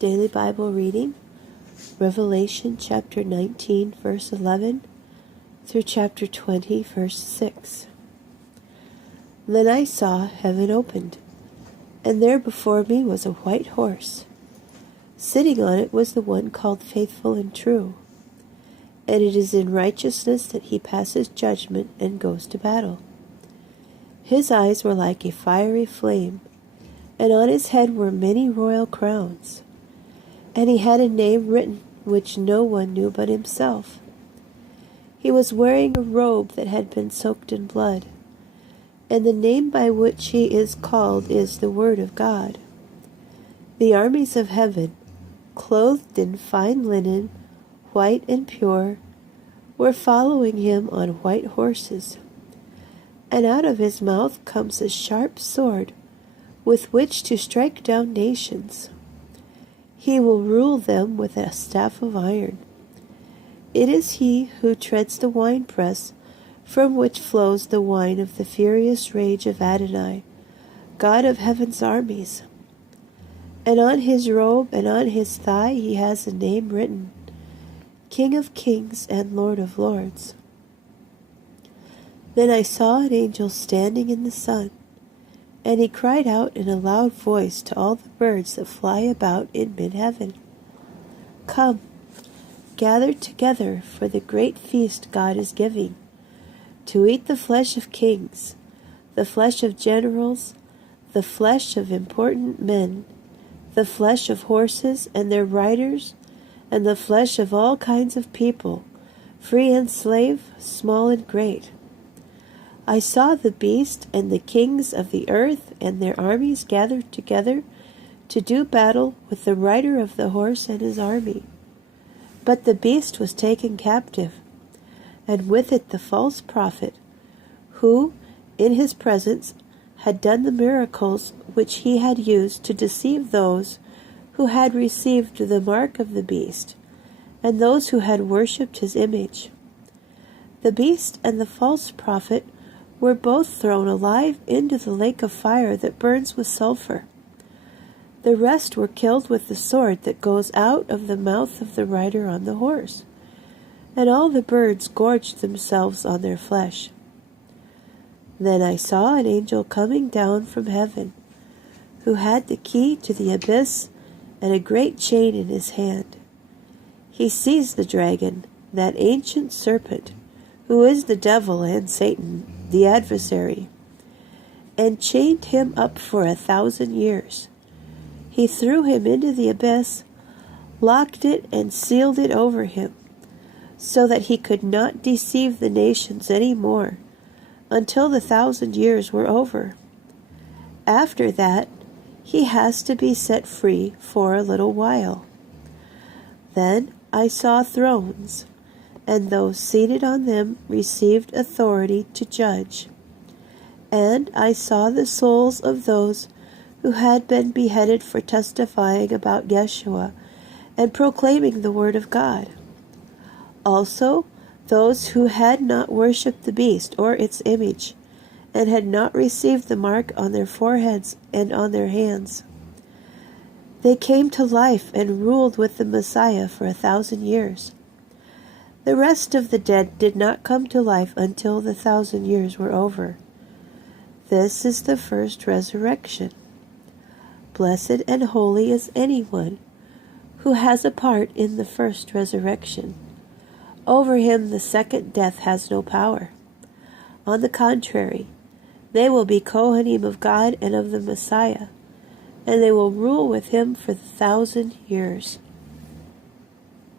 Daily Bible reading, Revelation chapter 19, verse 11, through chapter 20, verse 6. Then I saw heaven opened, and there before me was a white horse. Sitting on it was the one called Faithful and True, and it is in righteousness that he passes judgment and goes to battle. His eyes were like a fiery flame, and on his head were many royal crowns. And he had a name written which no one knew but himself. He was wearing a robe that had been soaked in blood, and the name by which he is called is the Word of God. The armies of heaven, clothed in fine linen, white and pure, were following him on white horses. And out of his mouth comes a sharp sword, with which to strike down nations. He will rule them with a staff of iron. It is he who treads the winepress, from which flows the wine of the furious rage of Adonai, God of heaven's armies. And on his robe and on his thigh he has a name written, King of Kings and Lord of Lords. Then I saw an angel standing in the sun, and he cried out in a loud voice to all the birds that fly about in mid-heaven, Come, gather together for the great feast God is giving, to eat the flesh of kings, the flesh of generals, the flesh of important men, the flesh of horses and their riders, and the flesh of all kinds of people, free and slave, small and great. I saw the beast and the kings of the earth and their armies gathered together to do battle with the rider of the horse and his army. But the beast was taken captive, and with it the false prophet, who, in his presence, had done the miracles which he had used to deceive those who had received the mark of the beast, and those who had worshipped his image. The beast and the false prophet were both thrown alive into the lake of fire that burns with sulfur. The rest were killed with the sword that goes out of the mouth of the rider on the horse, and all the birds gorged themselves on their flesh. Then I saw an angel coming down from heaven, who had the key to the abyss and a great chain in his hand. He seized the dragon, that ancient serpent, who is the devil and Satan, the adversary, and chained him up for 1,000 years. He threw him into the abyss, locked it and sealed it over him, so that he could not deceive the nations any more, until the 1,000 years were over. After that, he has to be set free for a little while. Then I saw thrones, and those seated on them received authority to judge. And I saw the souls of those who had been beheaded for testifying about Yeshua and proclaiming the word of God. Also, those who had not worshipped the beast or its image, and had not received the mark on their foreheads and on their hands. They came to life and ruled with the Messiah for 1,000 years. The rest of the dead did not come to life until the 1,000 years were over. This is the first resurrection. Blessed and holy is anyone who has a part in the first resurrection. Over him the second death has no power. On the contrary, they will be Kohanim of God and of the Messiah, and they will rule with him for 1,000 years.